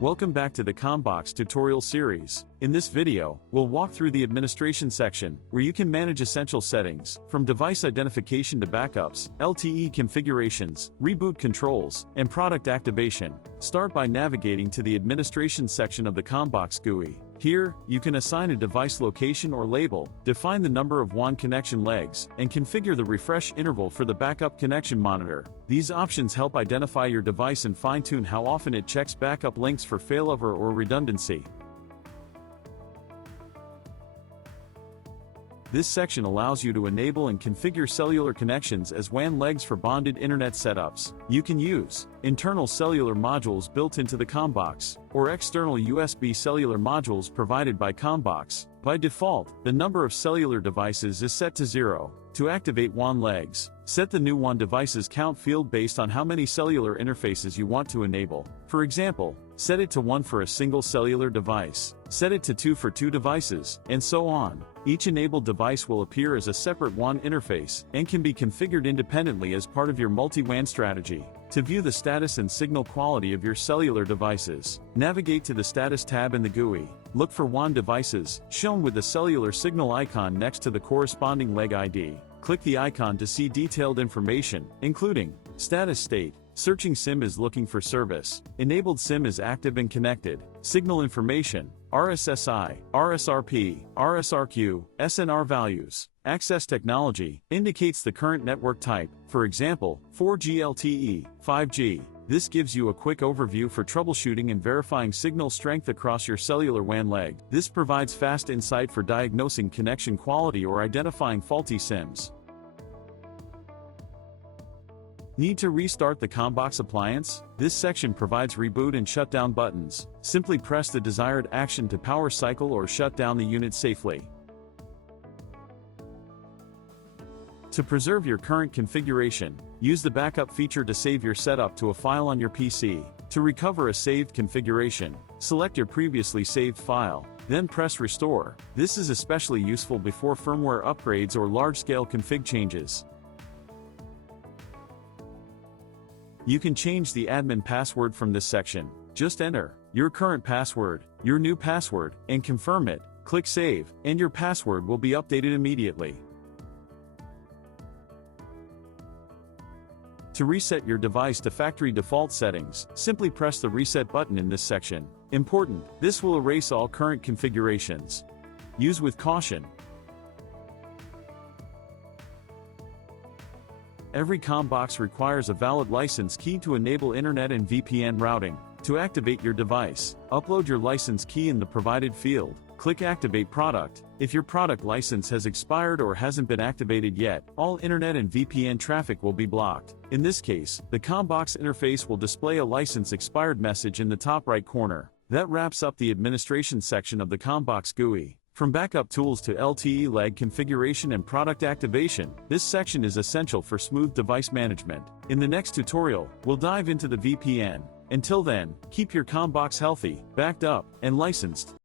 Welcome back to the Combox tutorial series. In this video, we'll walk through the administration section, where you can manage essential settings, from device identification to backups, LTE configurations, reboot controls, and product activation. Start by navigating to the administration section of the Combox GUI. Here, you can assign a device location or label, define the number of WAN connection legs, and configure the refresh interval for the backup connection monitor. These options help identify your device and fine-tune how often it checks backup links for failover or redundancy. This section allows you to enable and configure cellular connections as WAN legs for bonded internet setups. You can use internal cellular modules built into the Combox, or external USB cellular modules provided by Combox. By default, the number of cellular devices is set to 0. To activate WAN legs, set the new WAN devices count field based on how many cellular interfaces you want to enable. For example, set it to 1 for a single cellular device, set it to 2 for 2 devices, and so on. Each enabled device will appear as a separate WAN interface, and can be configured independently as part of your multi-WAN strategy. To view the status and signal quality of your cellular devices, navigate to the Status tab in the GUI. Look for WAN devices, shown with the cellular signal icon next to the corresponding leg ID. Click the icon to see detailed information, including status state, searching SIM is looking for service, enabled SIM is active and connected, signal information, RSSI, RSRP, RSRQ, SNR values. Access technology indicates the current network type, for example, 4G LTE, 5G. This gives you a quick overview for troubleshooting and verifying signal strength across your cellular WAN leg. This provides fast insight for diagnosing connection quality or identifying faulty SIMs. Need to restart the Combox appliance? This section provides reboot and shutdown buttons. Simply press the desired action to power cycle or shut down the unit safely. To preserve your current configuration, use the backup feature to save your setup to a file on your PC. To recover a saved configuration, select your previously saved file, then press Restore. This is especially useful before firmware upgrades or large-scale config changes. You can change the admin password from this section. Just enter your current password, your new password, and confirm it. Click Save, and your password will be updated immediately. To reset your device to factory default settings, simply press the Reset button in this section. Important, this will erase all current configurations. Use with caution. Every Combox requires a valid license key to enable internet and VPN routing. To activate your device, upload your license key in the provided field. Click Activate Product. If your product license has expired or hasn't been activated yet, all internet and VPN traffic will be blocked. In this case, the Combox interface will display a license expired message in the top right corner. That wraps up the administration section of the Combox GUI. From backup tools to LTE leg configuration and product activation, this section is essential for smooth device management. In the next tutorial, we'll dive into the VPN. Until then, keep your Combox healthy, backed up, and licensed.